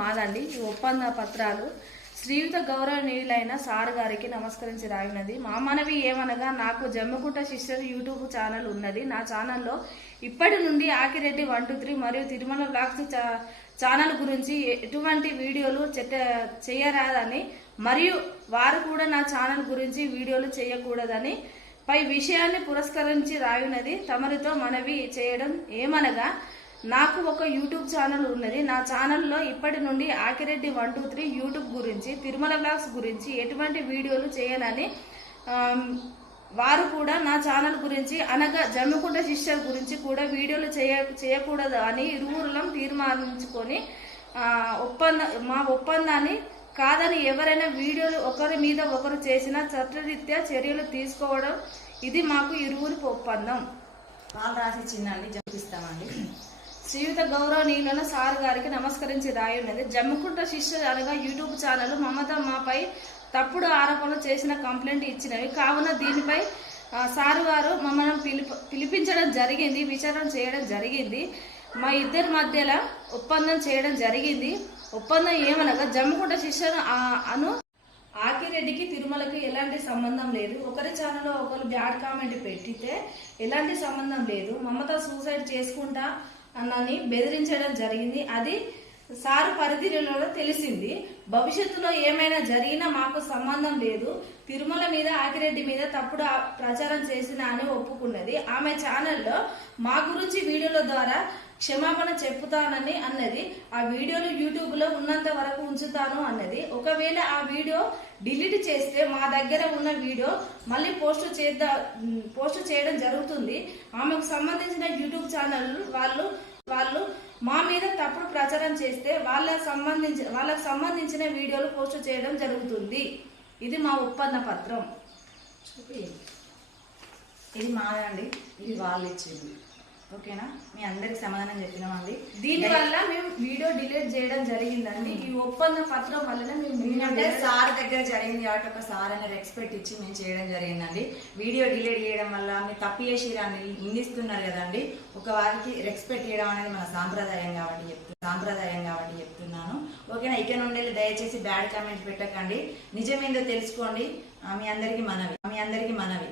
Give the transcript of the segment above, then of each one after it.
మాదండి. ఈ ఒప్పంద పత్రాలు శ్రీయుత గౌరవనీయులైన సార్ గారికి నమస్కరించి రాయినది మా మనవి ఏమనగా నాకు జమ్మకుంట శిష్యుడు యూట్యూబ్ ఛానల్ ఉన్నది. నా ఛానల్లో ఇప్పటి నుండి ఆకిరెడ్డి వన్ టూ త్రీ మరియు తిరుమల బ్లాగ్స్ ఛానల్ గురించి ఎటువంటి వీడియోలు చెట్ట చేయరాదని మరియు వారు కూడా నా ఛానల్ గురించి వీడియోలు చేయకూడదని పై విషయాన్ని పురస్కరించి రాయునది తమరితో మనవి చేయడం ఏమనగా నాకు ఒక యూట్యూబ్ ఛానల్ ఉన్నది. నా ఛానల్లో ఇప్పటి నుండి Akireddy one two three YouTube గురించి తిరుమల బ్లాగ్స్ గురించి ఎటువంటి వీడియోలు చేయనని వారు కూడా నా ఛానల్ గురించి అనగా జమ్మికుంట శిష్యర్ గురించి కూడా వీడియోలు చేయ చేయకూడదు అని ఇరువురులం తీర్మానించుకొని ఒప్పంద మా ఒప్పందాన్ని కాదని ఎవరైనా వీడియోలు ఒకరి మీద ఒకరు చేసిన చట్టరీత్యా చర్యలు తీసుకోవడం ఇది మాకు ఇరువురి ఒప్పందం. పాలు రాసి ఇచ్చిందండి జపిస్తామండి శ్రీయుత గౌరవనీయులను సార్ గారికి నమస్కరించి రాయున్నది జమ్మికుంట శిష్య అనగా యూట్యూబ్ ఛానల్ మమత మాపై తప్పుడు ఆరోపణలు చేసిన కంప్లైంట్ ఇచ్చినవి. కావున దీనిపై సారు గారు మమ్మల్ని పిలిపి పిలిపించడం జరిగింది విచారణ చేయడం జరిగింది. మా ఇద్దరి మధ్యలో ఒప్పందం చేయడం జరిగింది. ఒప్పందం ఏమనగా జమ్మికుంట శిష్యను అను ఆకిరెడ్డికి తిరుమలకి ఎలాంటి సంబంధం లేదు. ఒకరి ఛానల్లో ఒకరు బ్యాడ్ కామెంట్ పెట్టితే ఎలాంటి సంబంధం లేదు. మమత సూసైడ్ చేసుకుంటా అన్నాన్ని బెదిరించడం జరిగింది. అది సారు పరిధిలో తెలిసింది భవిష్యత్తులో ఏమైనా జరిగినా మాకు సంబంధం లేదు. తిరుమల మీద ఆకిరెడ్డి మీద తప్పుడు ప్రచారం చేసిన అని ఒప్పుకున్నది. ఆమె ఛానల్లో మా గురించి వీడియోల ద్వారా క్షమాపణ చెప్పుతానని అన్నది. ఆ వీడియోలు యూట్యూబ్లో ఉన్నంత వరకు ఉంచుతాను అన్నది. ఒకవేళ ఆ వీడియో డిలీట్ చేస్తే మా దగ్గర ఉన్న వీడియో మళ్ళీ పోస్ట్ చేద్దా పోస్ట్ చేయడం జరుగుతుంది. ఆమెకు సంబంధించిన యూట్యూబ్ ఛానల్ వాళ్ళు వాళ్ళు మా మీద తప్పుడు ప్రచారం చేస్తే వాళ్ళ సంబంధించి వాళ్ళకి సంబంధించిన వీడియోలు పోస్ట్ చేయడం జరుగుతుంది. ఇది మా ఒప్పంద పత్రం. ఇది మాదండి. ఇది వాళ్ళు ఇచ్చింది ఓకేనా? మీ అందరికి సమాధానం చెప్పినామండి దీని వల్ల మేము వీడియో డిలీట్ చేయడం జరిగిందండి. ఈ ఒప్పంద పత్రం మేము అంటే సార్ దగ్గర జరిగింది కాబట్టి ఒక సార్ అనే రెస్పెక్ట్ ఇచ్చి మేము చేయడం జరిగిందండి. వీడియో డిలీట్ చేయడం వల్ల మీరు తప్పు చేసి దాన్ని నిందిస్తున్నారు కదండి. ఒక వారికి రెస్పెక్ట్ చేయడం అనేది మన సాంప్రదాయం కాబట్టి చెప్తు సాంప్రదాయం కాబట్టి చెప్తున్నాను. ఓకేనా? ఇక నుండి దయచేసి బ్యాడ్ కామెంట్స్ పెట్టకండి. నిజమేందో తెలుసుకోండి. మీ అందరికి మనవి. మీ అందరికి మనవి.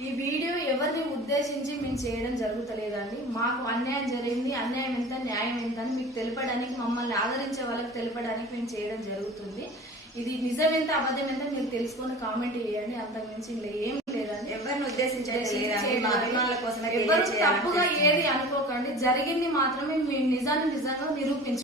ఈ వీడియో ఎవరిని ఉద్దేశించి మేము చేయడం జరుగుతలేదండి. మాకు అన్యాయం జరిగింది అన్యాయం ఎంత న్యాయం ఎంత అని మీకు తెలపడానికి మమ్మల్ని ఆదరించే వాళ్ళకి తెలపడానికి మేము చేయడం జరుగుతుంది. ఇది నిజం ఎంత అబద్ధం ఎంత మీరు తెలుసుకొని కామెంట్ చేయండి. అంతకు మించి ఏం లేదండి. ఎవరిని ఉద్దేశించడం తప్పుగా ఏది అనుకోకండి. జరిగింది మాత్రమే మేము నిజాన్ని నిజంగా నిరూపించు